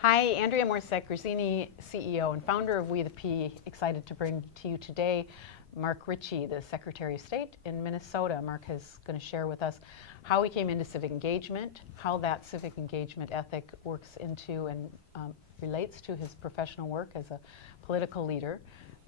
Hi, Andrea Morsek-Grazzini, CEO and founder of WetheP. Excited to bring to you today Mark Ritchie, the Secretary of State in Minnesota. Mark is going to share with us how he came into civic engagement, how that civic engagement ethic works into and relates to his professional work as a political leader,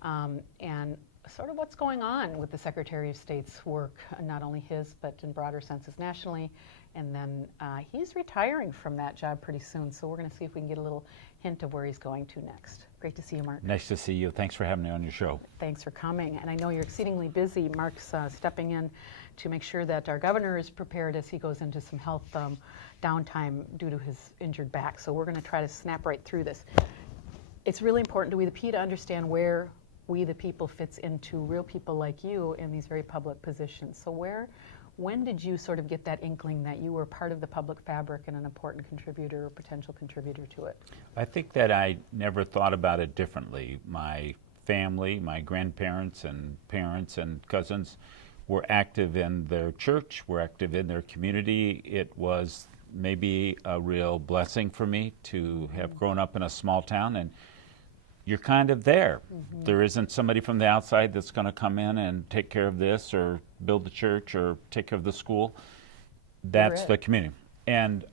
and sort of what's going on with the Secretary of State's work, not only his, but in broader senses nationally. And then he's retiring from that job pretty soon, so we're going to see if we can get a little hint of where he's going to next. Great to see you, Mark. Nice to see you. Thanks for having me on your show. Thanks for coming. And I know you're exceedingly busy. Mark's stepping in to make sure that our governor is prepared as he goes into some health downtime due to his injured back. So we're going to try to snap right through this. It's really important to WetheP to understand where We the People fits into real people like you in these very public positions. So when did you sort of get that inkling that you were part of the public fabric and an important contributor or potential contributor to it? I think that I never thought about it differently. My family, my grandparents and parents and cousins were active in their church, were active in their community. It was maybe a real blessing for me to have grown up in a small town, and you're kind of there. Mm-hmm. There isn't somebody from the outside that's going to come in and take care of this or build the church or take care of the school. That's the community. And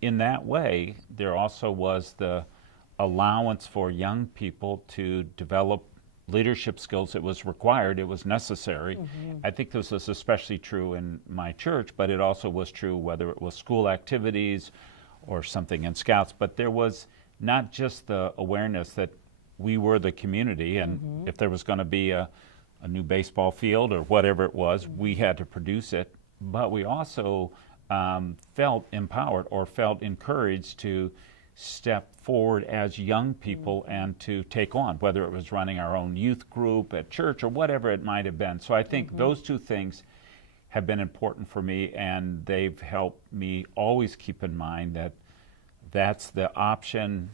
in that way, there also was the allowance for young people to develop leadership skills. It was required, it was necessary. Mm-hmm. I think this was especially true in my church, but it also was true whether it was school activities or something in Scouts. But there was not just the awareness that we were the community, and mm-hmm. if there was going to be a new baseball field or whatever it was, mm-hmm. we had to produce it. But we also felt empowered or felt encouraged to step forward as young people mm-hmm. and to take on, whether it was running our own youth group at church or whatever it might have been. So I think mm-hmm. those two things have been important for me, and they've helped me always keep in mind that that's the option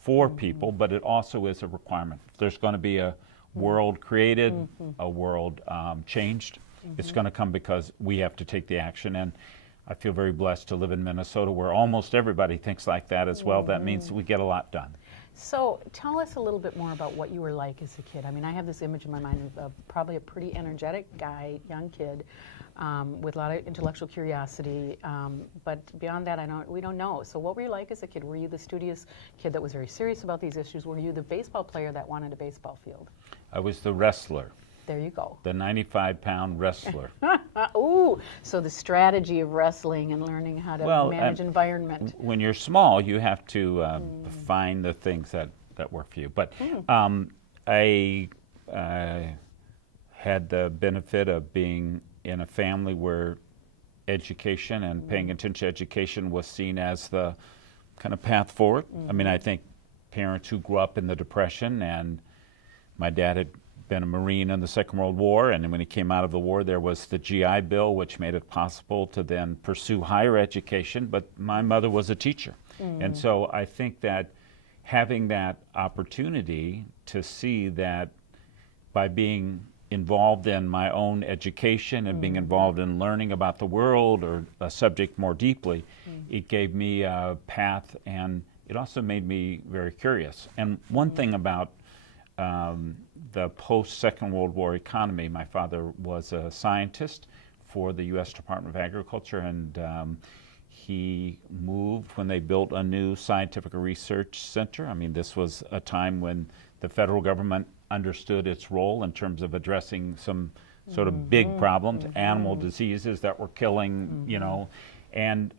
for people, but it also is a requirement. If there's going to be a world created, mm-hmm. a world changed, mm-hmm. it's going to come because we have to take the action. And I feel very blessed to live in Minnesota where almost everybody thinks like that as well. Mm-hmm. That means we get a lot done. So tell us a little bit more about what you were like as a kid. I mean, I have this image in my mind of probably a pretty energetic guy, young kid, with a lot of intellectual curiosity, but beyond that, we don't know. So what were you like as a kid? Were you the studious kid that was very serious about these issues? Were you the baseball player that wanted a baseball field? I was the wrestler. There you go. The 95-pound wrestler. Ooh, so the strategy of wrestling and learning how to manage environment. When you're small, you have to find the things that work for you. But I had the benefit of being in a family where education and paying attention to education was seen as the kind of path forward. I mean, I think parents who grew up in the Depression, and my dad had been a Marine in the Second World War, and when he came out of the war, there was the GI Bill, which made it possible to then pursue higher education, but my mother was a teacher. And so I think that having that opportunity to see that by being involved in my own education and being involved in learning about the world or a subject more deeply, it gave me a path, and it also made me very curious. And one thing about the post-Second World War economy, my father was a scientist for the U.S. Department of Agriculture, and he moved when they built a new scientific research center. I mean, this was a time when the federal government understood its role in terms of addressing some sort of big problems, animal diseases that were killing, you know, and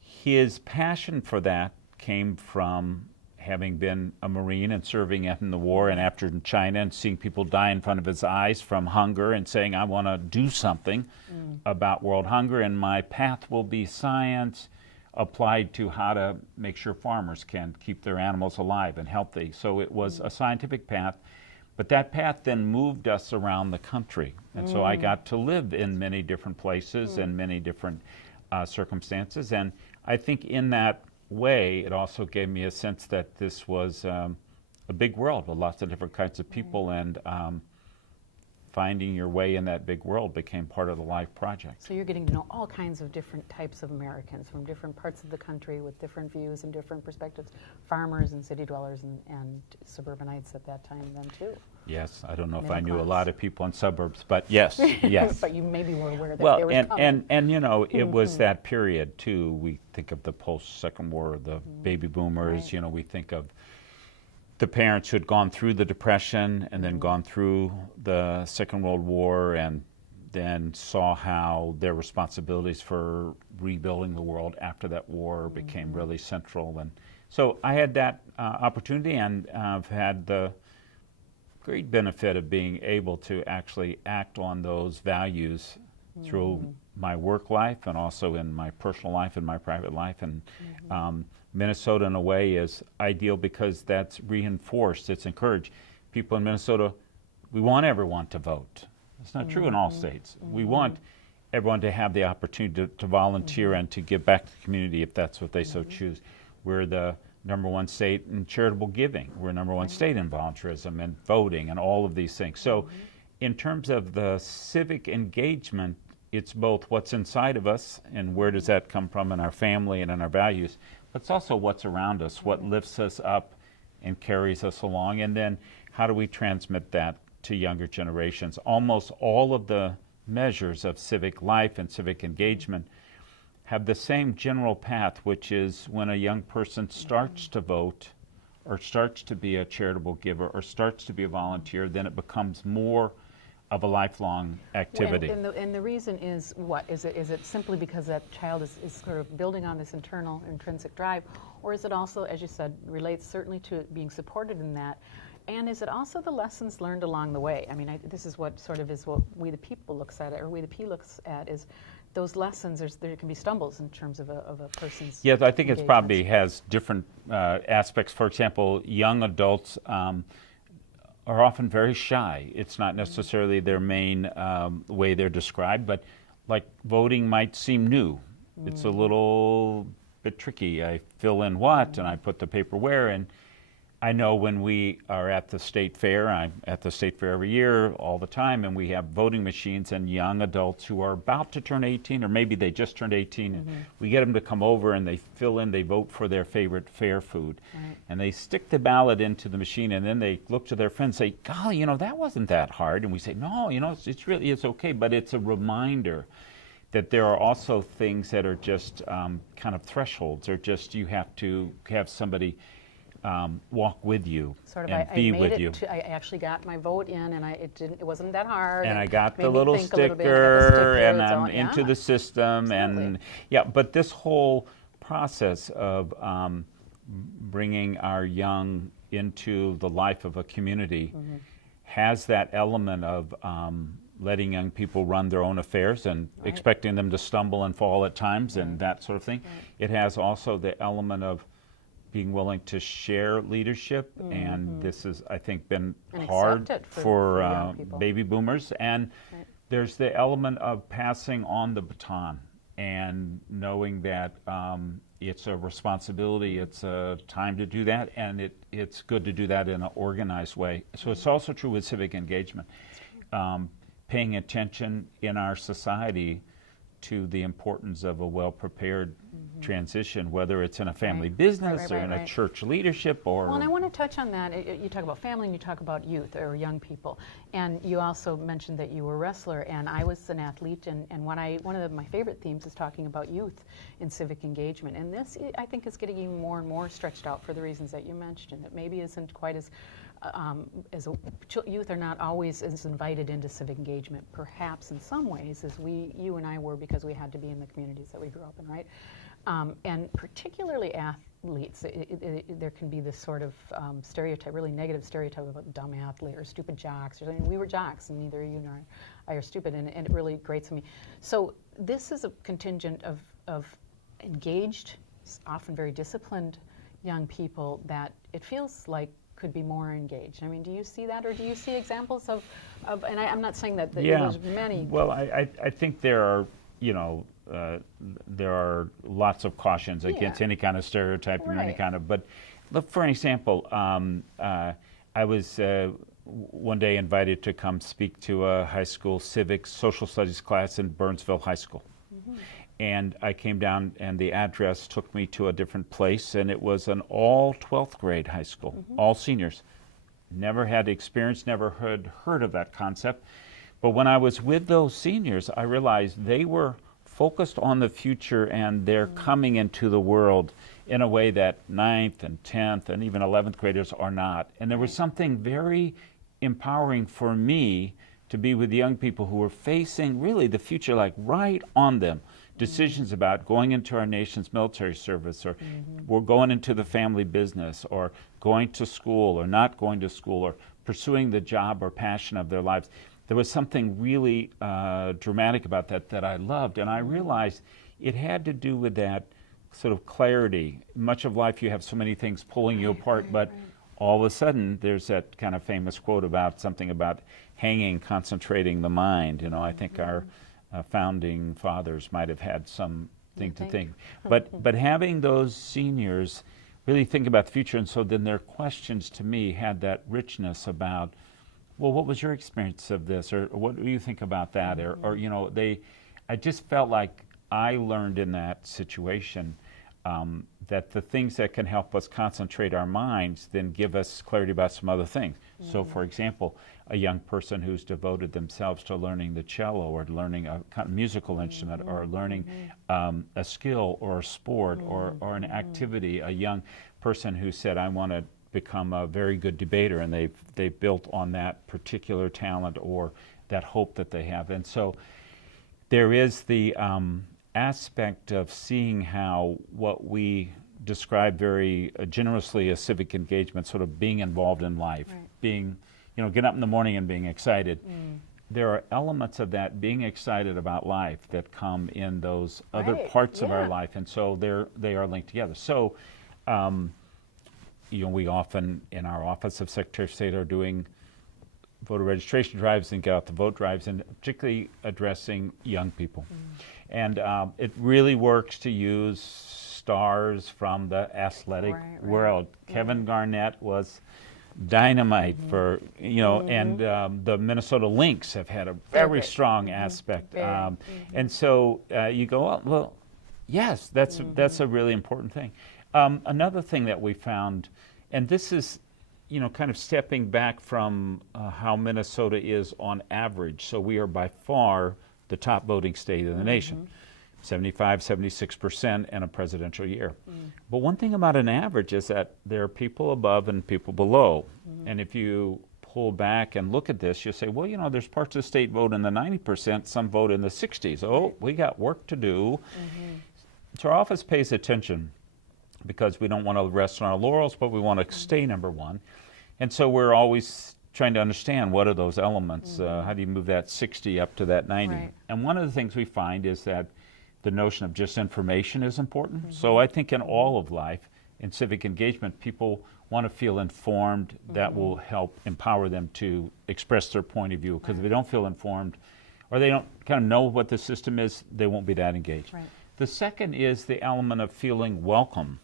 his passion for that came from having been a Marine and serving in the war and after in China and seeing people die in front of his eyes from hunger and saying, I want to do something about world hunger, and my path will be science applied to how to make sure farmers can keep their animals alive and healthy. So it was a scientific path, but that path then moved us around the country. And so I got to live in many different places and many different circumstances. And I think in that way, it also gave me a sense that this was a big world with lots of different kinds of people, and finding your way in that big world became part of the life project. So you're getting to know all kinds of different types of Americans from different parts of the country with different views and different perspectives, farmers and city dwellers and suburbanites at that time then too. Yes, I don't know if Middle I knew a class. lot of people in suburbs, but yes, yes. But you maybe were aware that Well, they were coming. and you know, it was that period too. We think of the post-Second War, the baby boomers. Right. You know, we think of the parents who had gone through the Depression and then gone through the Second World War, and then saw how their responsibilities for rebuilding the world after that war became really central. And so I had that opportunity, and I've had the great benefit of being able to actually act on those values through my work life and also in my personal life and my private life. And Minnesota, in a way, is ideal because that's reinforced, it's encouraged. People in Minnesota, we want everyone to vote. It's not true in all states. We want everyone to have the opportunity to volunteer and to give back to the community if that's what they so choose. We're the #1 state in charitable giving. We're #1 state in volunteerism and voting and all of these things. So in terms of the civic engagement, it's both what's inside of us and where does that come from in our family and in our values, but it's also what's around us, what lifts us up and carries us along, and then how do we transmit that to younger generations. Almost all of the measures of civic life and civic engagement have the same general path, which is when a young person starts to vote or starts to be a charitable giver or starts to be a volunteer, then it becomes more of a lifelong activity. And the reason is what? Is it simply because that child is sort of building on this internal intrinsic drive, or is it also, as you said, relates certainly to it being supported in that? And is it also the lessons learned along the way? I mean, this is what sort of is what We the People looks at, or WetheP looks at, is those lessons. There can be stumbles in terms of a person's. Yes, I think it probably engagements. has different aspects. For example, young adults are often very shy. It's not necessarily their main way they're described, but like voting might seem new. It's a little bit tricky. I fill in what, and I put the paper where, and I know when we are at the state fair, I'm at the state fair every year all the time, and we have voting machines and young adults who are about to turn 18, or maybe they just turned 18, and we get them to come over and they fill in, they vote for their favorite fair food. Right. And they stick the ballot into the machine, and then they look to their friends and say, golly, you know, that wasn't that hard. And we say, no, you know, it's okay, but it's a reminder that there are also things that are just kind of thresholds, or just you have to have somebody walk with you Sort of, and I be made with it you. I actually got my vote in, and it wasn't that hard. And I got made the me little think a little bit, and I got the sticker, and sticker, I'm so, into yeah. the system, and Absolutely. yeah. But this whole process of bringing our young into the life of a community has that element of letting young people run their own affairs and expecting them to stumble and fall at times and that sort of thing. It has also the element of being willing to share leadership, and this has, I think, been And hard accept it for for young people. baby boomers. And there's the element of passing on the baton and knowing that it's a responsibility, it's a time to do that, and it's good to do that in an organized way. So it's also true with civic engagement. Paying attention in our society to the importance of a well-prepared transition, whether it's in a family business or in a church leadership or... Well, and I want to touch on that. You talk about family and you talk about youth or young people. And you also mentioned that you were a wrestler, and I was an athlete, and one of my favorite themes is talking about youth in civic engagement. And this, I think, is getting even more and more stretched out for the reasons that you mentioned. It maybe isn't quite as youth are not always as invited into civic engagement, perhaps in some ways, as you and I were, because we had to be in the communities that we grew up in, right? And particularly athletes, there can be this sort of stereotype, really negative stereotype about dumb athlete or stupid jocks. I mean, we were jocks, and neither you nor I are stupid, and it really grates me. So this is a contingent of engaged, often very disciplined young people that it feels like could be more engaged. I mean, do you see that, or do you see examples of and I'm not saying that there's many. Well, I think there are, there are lots of cautions against any kind of stereotyping or any kind of, but look, for an example, I was one day invited to come speak to a high school civic social studies class in Burnsville High School. And I came down, and the address took me to a different place, and it was an all 12th grade high school, all seniors. Never had experience, never heard of that concept. But when I was with those seniors, I realized they were focused on the future, and they're coming into the world in a way that 9th and 10th and even 11th graders are not. And there was something very empowering for me to be with young people who were facing really the future, like right on them. Decisions about going into our nation's military service, or we're going into the family business, or going to school or not going to school, or pursuing the job or passion of their lives. There was something really dramatic about that I loved, and I realized it had to do with that sort of clarity. Much of life you have so many things pulling you apart, but all of a sudden there's that kind of famous quote about something about hanging, concentrating the mind. You know, I think our founding fathers might have had something to think. But having those seniors really think about the future, and so then their questions to me had that richness about, well, what was your experience of this, or what do you think about that, or you know, I just felt like I learned in that situation that the things that can help us concentrate our minds then give us clarity about some other things. So, for example, a young person who's devoted themselves to learning the cello, or learning a kind of musical instrument, or learning a skill or a sport, or an activity. A young person who said, I want to become a very good debater, and they've built on that particular talent or that hope that they have. And so there is the aspect of seeing how what we describe very generously as civic engagement, sort of being involved in life, being, you know, get up in the morning and being excited. There are elements of that being excited about life that come in those other parts of our life, and so they are linked together. So, you know, we often in our Office of Secretary of State are doing voter registration drives and get out the vote drives, and particularly addressing young people. And it really works to use stars from the athletic world. Kevin Garnett was dynamite for, you know, and the Minnesota Lynx have had a very strong aspect. And so you go, oh, well, yes, that's a really important thing. Another thing that we found, and this is, you know, kind of stepping back from how Minnesota is on average. So we are by far the top voting state in the nation, 75, 76% in a presidential year. But one thing about an average is that there are people above and people below. And if you pull back and look at this, you'll say, well, you know, there's parts of the state vote in the 90%, some vote in the 60s. Oh, we got work to do. So our office pays attention, because we don't want to rest on our laurels, but we want to stay number one. And so we're always trying to understand, what are those elements? How do you move that 60 up to that 90? And one of the things we find is that the notion of just information is important. So I think in all of life, in civic engagement, people want to feel informed. That will help empower them to express their point of view, because if they don't feel informed, or they don't kind of know what the system is, they won't be that engaged. The second is the element of feeling welcome.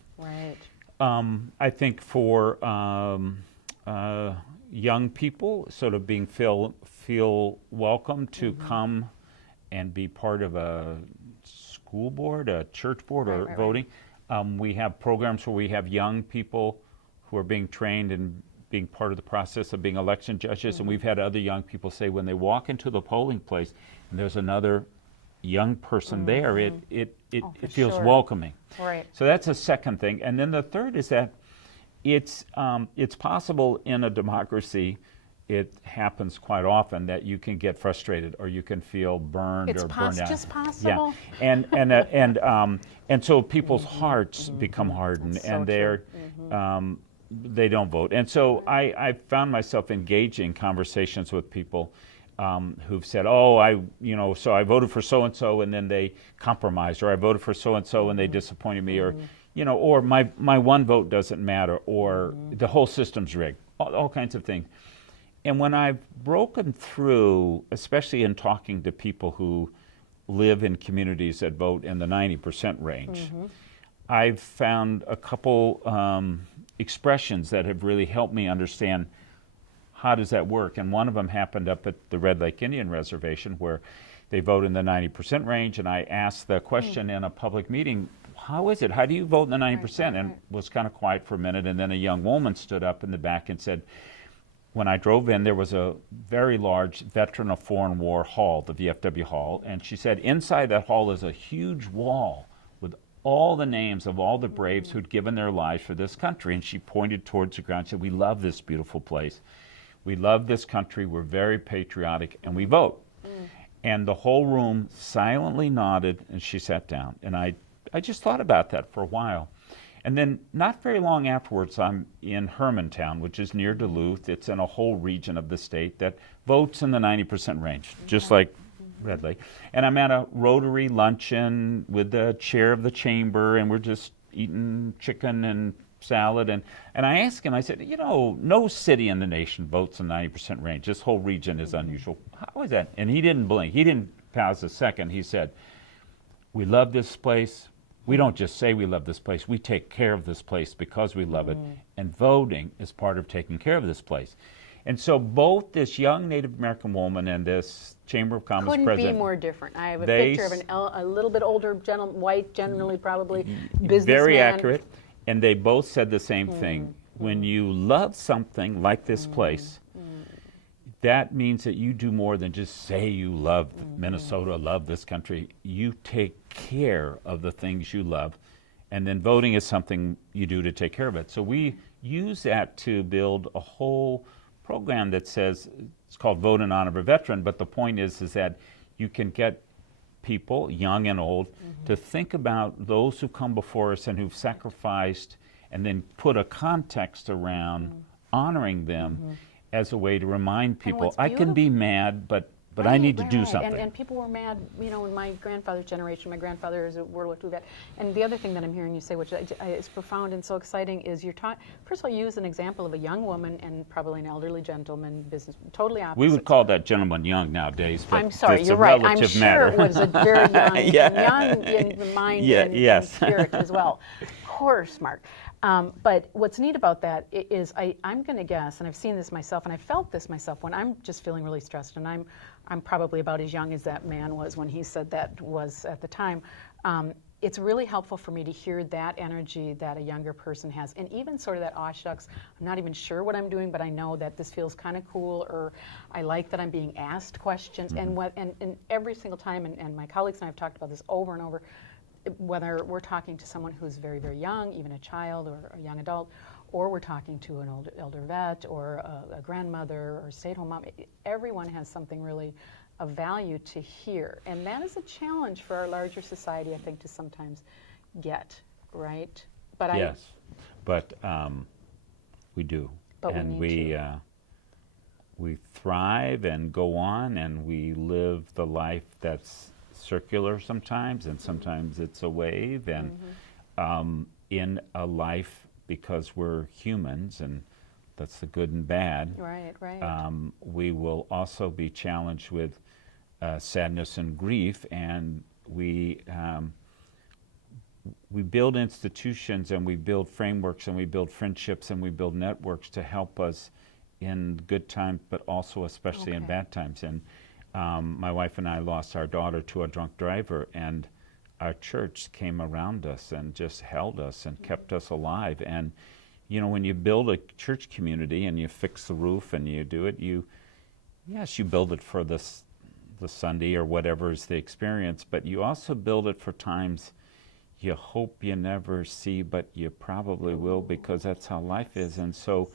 I think for young people, sort of being feel welcome to come and be part of a school board, a church board, or voting. We have programs where we have young people who are being trained and being part of the process of being election judges, and we've had other young people say when they walk into the polling place and there's another young person there, it feels welcoming. So that's a second thing. And then the third is that it's possible in a democracy, it happens quite often that you can get frustrated, or you can feel burned or burned out. It's just possible. And so people's hearts become hardened, and they don't vote. And so I found myself engaging conversations with people who've said, oh, so I voted for so-and-so and then they compromised, or I voted for so-and-so and they disappointed me, or, you know, or my one vote doesn't matter, or the whole system's rigged, all kinds of things. And when I've broken through, especially in talking to people who live in communities that vote in the 90% range, I've found a couple expressions that have really helped me understand how does that work? And one of them happened up at the Red Lake Indian Reservation, where they vote in the 90% range, and I asked the question in a public meeting, how is it? How do you vote in the 90%? And was kind of quiet for a minute, and then a young woman stood up in the back and said, when I drove in, there was a very large Veteran of Foreign War hall, the VFW hall, and she said inside that hall is a huge wall with all the names of all the braves who'd given their lives for this country. And she pointed towards the ground and said, we love this beautiful place. We love this country. We're very patriotic, and we vote. And the whole room silently nodded, and she sat down. And I just thought about that for a while. And then not very long afterwards, I'm in Hermantown, which is near Duluth. It's in a whole region of the state that votes in the 90% range, just like Red Lake. And I'm at a Rotary luncheon with the chair of the chamber, and we're just eating chicken and salad. And I asked him, I said, you know, no city in the nation votes in the 90% range. This whole region is unusual. How is that? And he didn't blink. He didn't pause a second. He said, we love this place. We don't just say we love this place. We take care of this place because we love it. And voting is part of taking care of this place. And so both this young Native American woman and this Chamber of Commerce Couldn't president... be more different. I have a picture of a little bit older, white, generally probably businessman. Very accurate. And they both said the same thing. When you love something like this place, that means that you do more than just say you love Minnesota, love this country. You take care of the things you love, and then voting is something you do to take care of it. So we use that to build a whole program that says, it's called Vote in Honor of a Veteran, but the point is that you can get people, young and old, to think about those who come before us and who've sacrificed, and then put a context around honoring them as a way to remind people, I can be mad, but I need to do something. And people were mad, you know, in my grandfather's generation. My grandfather is a World War II vet. And the other thing that I'm hearing you say, which is profound and so exciting, is you're taught, first of all, you use an example of a young woman and probably an elderly gentleman, business, totally opposite. We would call that gentleman young nowadays, but I'm sorry, it's you're a right. relative I'm sure matter. it was a very young, young in the mind and spirit as well. Of course, Mark. But what's neat about that is I'm going to guess, and I've seen this myself, and I felt this myself when I'm just feeling really stressed, and I'm probably about as young as that man was when he said that was at the time. It's really helpful for me to hear that energy that a younger person has, and even sort of that, aw shucks, I'm not even sure what I'm doing, but I know that this feels kind of cool, or I like that I'm being asked questions, and every single time, and my colleagues and I have talked about this over and over, whether we're talking to someone who's very, very young, even a child or a young adult, or we're talking to an elder vet or a grandmother or stay-at-home mom, everyone has something really of value to hear. And that is a challenge for our larger society, I think, to sometimes get, right? But yes, but we do. But and we thrive and go on, and we live the life that's circular sometimes, and sometimes it's a wave, and in a life, because we're humans, and that's the good and bad. Right. We will also be challenged with sadness and grief, and we build institutions, and we build frameworks, and we build friendships, and we build networks to help us in good times, but also especially in bad times. And my wife and I lost our daughter to a drunk driver, and our church came around us and just held us and kept us alive. And you know, when you build a church community and you fix the roof and you do it, you build it for the Sunday or whatever is the experience, but you also build it for times you hope you never see, but you probably will, because that's how life is. And so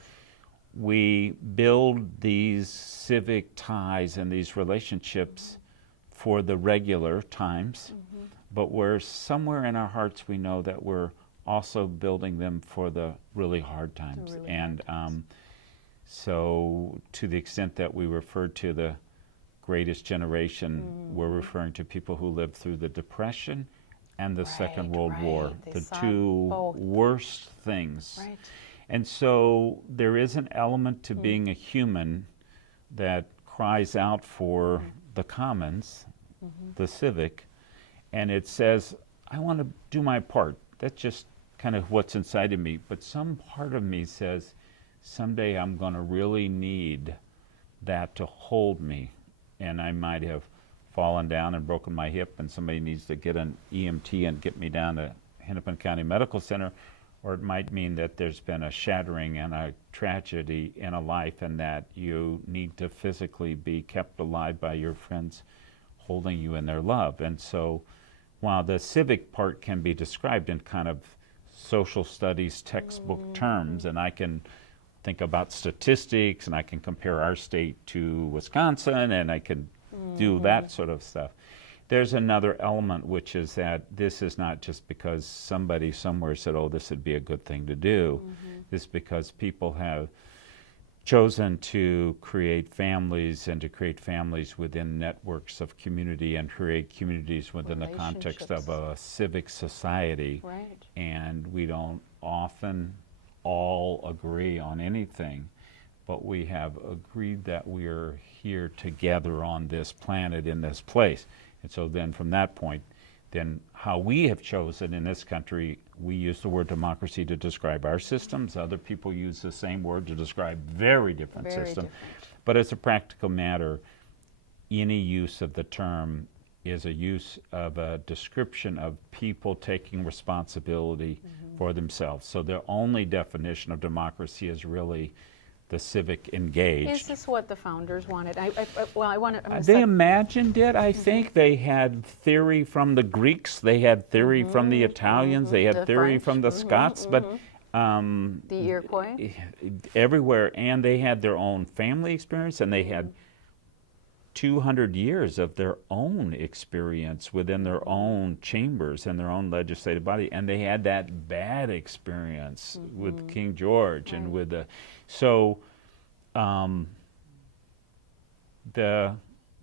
we build these civic ties and these relationships for the regular times, but we're somewhere in our hearts, we know that we're also building them for the really hard times. So to the extent that we refer to the greatest generation, we're referring to people who lived through the Depression and the Second World War, the two worst things. And so there is an element to being a human that cries out for the commons, the civic, and it says, I want to do my part. That's just kind of what's inside of me. But some part of me says, someday I'm going to really need that to hold me. And I might have fallen down and broken my hip, and somebody needs to get an EMT and get me down to Hennepin County Medical Center. Or it might mean that there's been a shattering and a tragedy in a life, and that you need to physically be kept alive by your friends holding you in their love. And so while the civic part can be described in kind of social studies textbook terms, and I can think about statistics, and I can compare our state to Wisconsin, and I can do that sort of stuff. There's another element, which is that this is not just because somebody somewhere said, oh, this would be a good thing to do. This is because people have chosen to create families, and to create families within networks of community, and create communities within the context of a civic society. Right. And we don't often all agree on anything, but we have agreed that we are here together on this planet, in this place. And so then from that point, then how we have chosen in this country, we use the word democracy to describe our systems. Other people use the same word to describe very different systems. But as a practical matter, any use of the term is a use of a description of people taking responsibility for themselves. So the only definition of democracy is really the civic engaged. Is this what the founders wanted? They imagined it, I think. They had theory from the Greeks, they had theory from the Italians, they had The theory French. from the Scots, but The Iroquois? everywhere. And they had their own family experience, and they had 200 years of their own experience within their own chambers and their own legislative body. And they had that bad experience with King George and with the... So the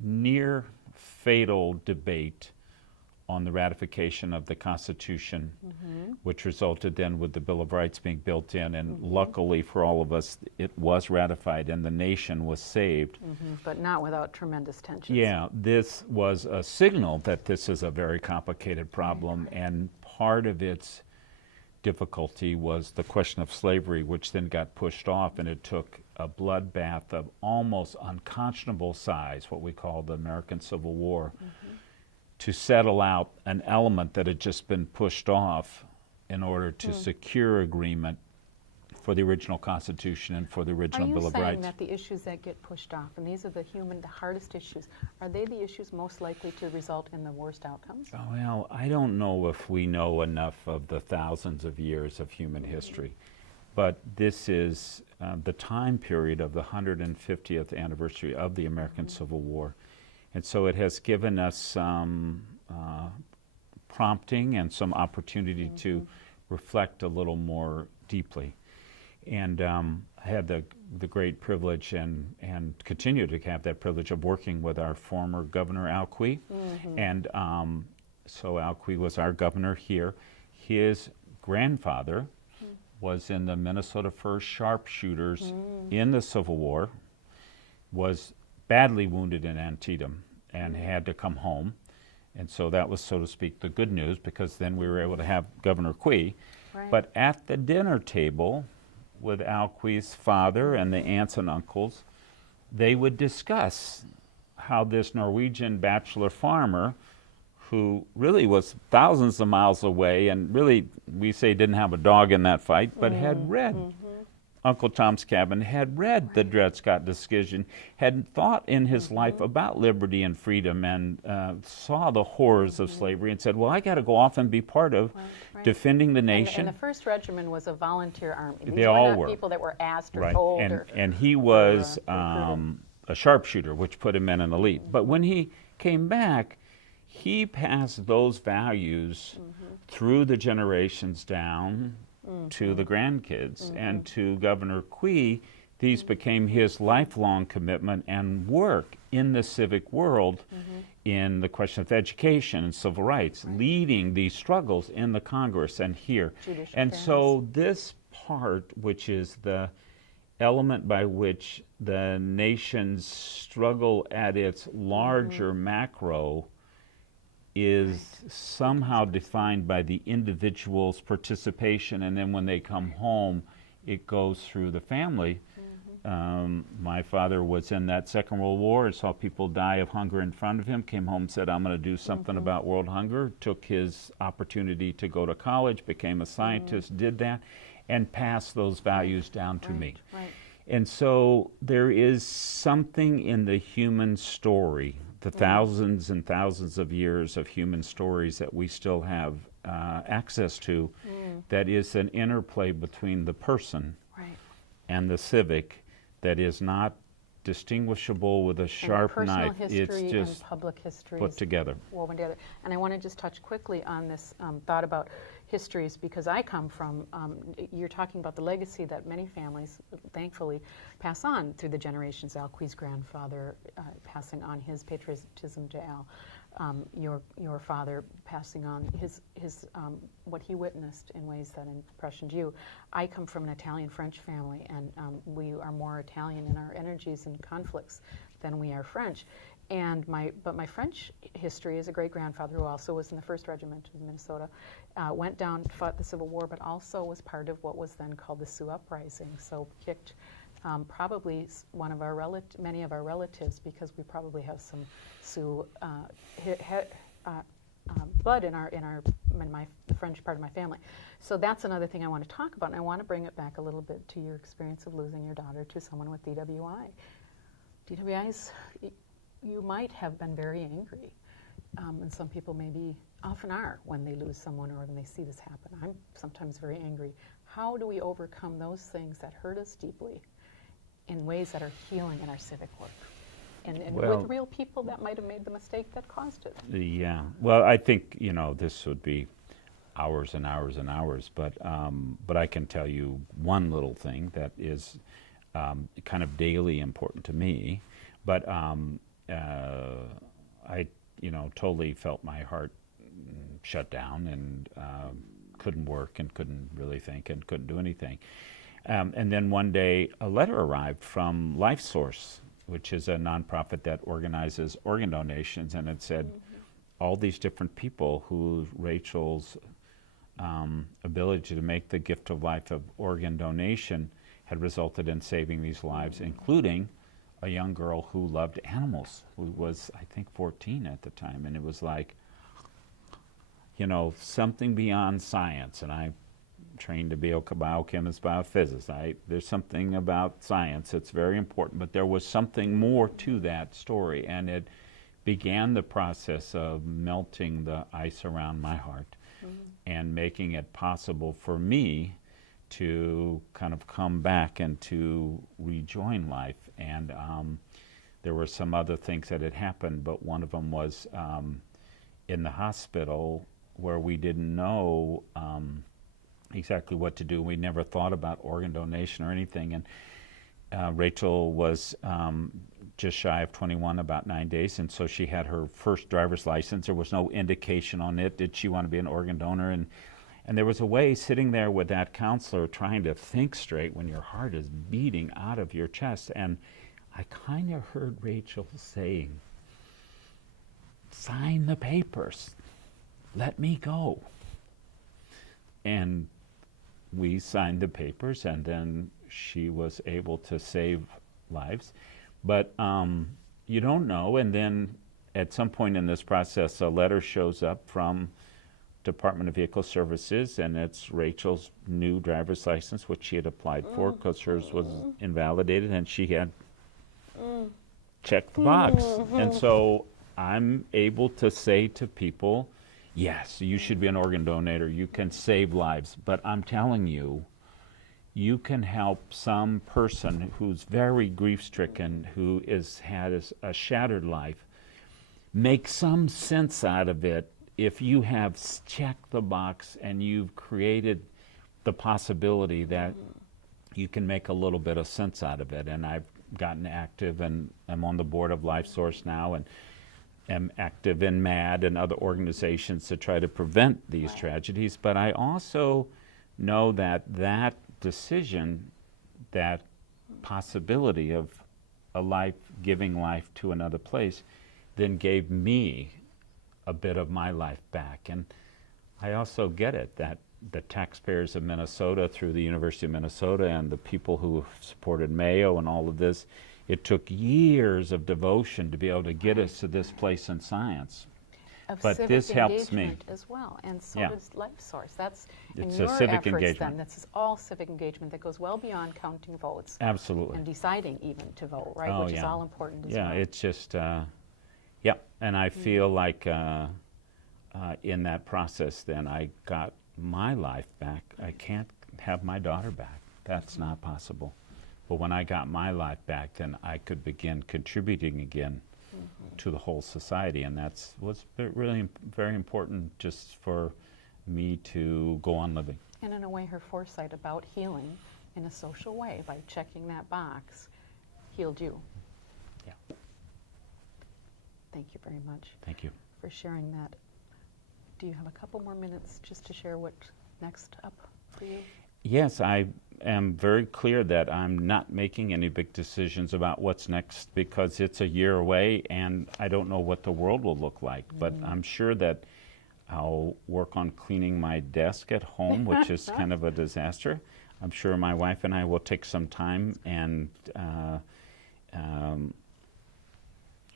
near fatal debate on the ratification of the Constitution, which resulted then with the Bill of Rights being built in, and luckily for all of us, it was ratified and the nation was saved. But not without tremendous tensions. Yeah, this was a signal that this is a very complicated problem, and part of its difficulty was the question of slavery, which then got pushed off, and it took a bloodbath of almost unconscionable size, what we call the American Civil War, to settle out an element that had just been pushed off in order to secure agreement for the original Constitution and for the original Bill of Rights. Are you saying that the issues that get pushed off, and these are the hardest issues, are they the issues most likely to result in the worst outcomes? Oh, well, I don't know if we know enough of the thousands of years of human history, but this is the time period of the 150th anniversary of the American Civil War. And so it has given us some prompting and some opportunity to reflect a little more deeply. And I had the great privilege and continue to have that privilege of working with our former governor, Al Quie. And so Al Quie was our governor here. His grandfather was in the Minnesota 1st Sharpshooters in the Civil War, was badly wounded in Antietam and had to come home. And so that was, so to speak, the good news, because then we were able to have Governor Quie. Right. But at the dinner table with Al Quie's father and the aunts and uncles, they would discuss how this Norwegian bachelor farmer, who really was thousands of miles away and really, we say, didn't have a dog in that fight, but had read Uncle Tom's Cabin, had read the Dred Scott decision, had thought in his life about liberty and freedom, and saw the horrors of slavery and said, well, I got to go off and be part of defending the nation. And the 1st Regiment was a volunteer army. These They were all not were. people that were asked or told. And he was a sharpshooter, which put him in an elite. But when he came back, he passed those values through the generations down to the grandkids. And to Governor Quie, these became his lifelong commitment and work in the civic world in the question of education and civil rights, leading these struggles in the Congress and here. And so this part, which is the element by which the nation's struggle at its larger macro is somehow defined by the individual's participation, and then when they come home, it goes through the family. my father was in that Second World War and saw people die of hunger in front of him, came home and said, I'm going to do something about world hunger, took his opportunity to go to college, became a scientist, did that, and passed those values down to me. Right. And so there is something in the human story, the thousands and thousands of years of human stories that we still have access to, that is an interplay between the person and the civic that is not distinguishable with a sharp knife. It's just and public history put together. Woven together. And I want to just touch quickly on this thought about histories, because I come from, you're talking about the legacy that many families, thankfully, pass on through the generations. Alqui's grandfather passing on his patriotism to Al. Your father passing on his what he witnessed in ways that impressioned you. I come from an Italian-French family, and we are more Italian in our energies and conflicts than we are French. But my French history is a great-grandfather who also was in the 1st Regiment of Minnesota, went down, fought the Civil War, but also was part of what was then called the Sioux Uprising. So kicked probably many of our relatives, because we probably have some Sioux blood in the French part of my family. So that's another thing I want to talk about, and I want to bring it back a little bit to your experience of losing your daughter to someone with DWI. DWIs, you might have been very angry, and some people maybe often are when they lose someone or when they see this happen. I'm sometimes very angry. How do we overcome those things that hurt us deeply in ways that are healing in our civic work? And with real people that might have made the mistake that caused it. Yeah, well, I think, this would be hours and hours and hours, but I can tell you one little thing that is kind of daily important to me, but I, totally felt my heart shut down and couldn't work and couldn't really think and couldn't do anything. And then one day a letter arrived from Life Source, which is a nonprofit that organizes organ donations, and it said all these different people who Rachel's ability to make the gift of life of organ donation had resulted in saving these lives, including a young girl who loved animals, who was, I think, 14 at the time. And it was like, something beyond science. And I trained to be a biochemist, biophysicist. There's something about science that's very important, but there was something more to that story. And it began the process of melting the ice around my heart and making it possible for me to kind of come back and to rejoin life. And there were some other things that had happened, but one of them was in the hospital where we didn't know exactly what to do. We never thought about organ donation or anything. And Rachel was just shy of 21, about 9 days, and so she had her first driver's license. There was no indication on it. Did she want to be an organ donor? And there was a way, sitting there with that counselor, trying to think straight when your heart is beating out of your chest. And I kind of heard Rachel saying, sign the papers, let me go. And we signed the papers, and then she was able to save lives. But you don't know, and then at some point in this process, a letter shows up from Department of Vehicle Services, and it's Rachel's new driver's license, which she had applied for because hers was invalidated, and she had checked the box. And so I'm able to say to people, yes, you should be an organ donor, you can save lives, but I'm telling you, you can help some person who's very grief-stricken, who has had a shattered life, make some sense out of it if you have checked the box and you've created the possibility that you can make a little bit of sense out of it. And I've gotten active, and I'm on the board of Life Source now, and am active in MAD and other organizations to try to prevent these tragedies. But I also know that that decision, that possibility of a life, giving life to another place, then gave me a bit of my life back. And I also get it, that the taxpayers of Minnesota through the University of Minnesota and the people who supported Mayo and all of this. It took years of devotion to be able to get us to this place in science. Of But civic this helps me. engagement as well, and so Yeah. does LifeSource. That's It's in a your civic efforts engagement. then. This is all civic engagement that goes well beyond counting votes Absolutely. and deciding even to vote, right? Oh, Which is yeah. all important as Yeah, well. it's just, yeah. And I feel like in that process, then I got my life back. I can't have my daughter back. That's not possible. But when I got my life back, then I could begin contributing again to the whole society, and that's what's really very important just for me to go on living. And in a way, her foresight about healing in a social way by checking that box healed you. Yeah. Thank you very much Thank you. for sharing that. Do you have a couple more minutes just to share what's next up for you? Yes, I am very clear that I'm not making any big decisions about what's next because it's a year away and I don't know what the world will look like. But I'm sure that I'll work on cleaning my desk at home, which is kind of a disaster. I'm sure my wife and I will take some time and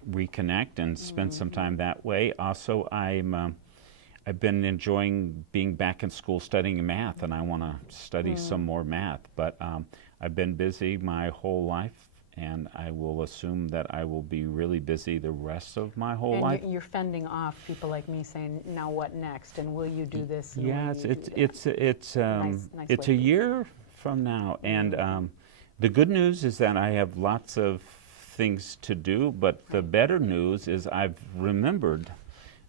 reconnect and spend some time that way. Also, I've been enjoying being back in school studying math, and I want to study some more math. But I've been busy my whole life, and I will assume that I will be really busy the rest of my whole And life. you're fending off people like me saying, now what next? And will you do this? And Yeah, will you do that? it's Nice it's way a to- year from now, and the good news is that I have lots of things to do. But the better news is I've remembered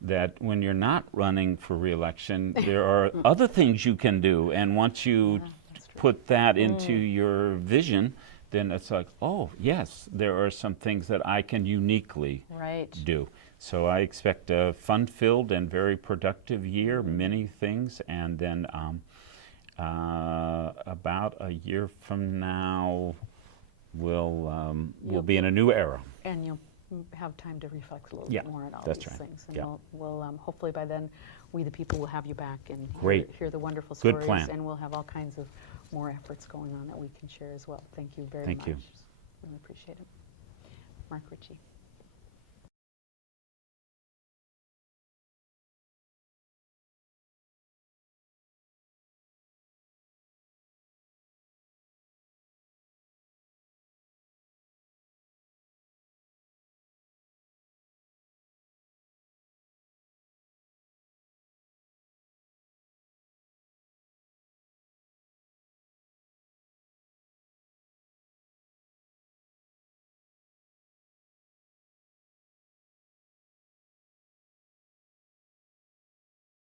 that when you're not running for re-election, there are other things you can do, and once you That's true. put that into your vision, then it's like, oh yes, there are some things that I can uniquely Right. do. So I expect a fun-filled and very productive year, many things, and then about a year from now, we'll be in a new era. And you'll have time to reflect a little Yeah, bit more on all that's these right. things. And Yeah. we'll hopefully by then, we the people will have you back and Great. hear the wonderful Good stories. plan. And we'll have all kinds of more efforts going on that we can share as well. Thank you very Thank much. you. Really appreciate it. Mark Ritchie.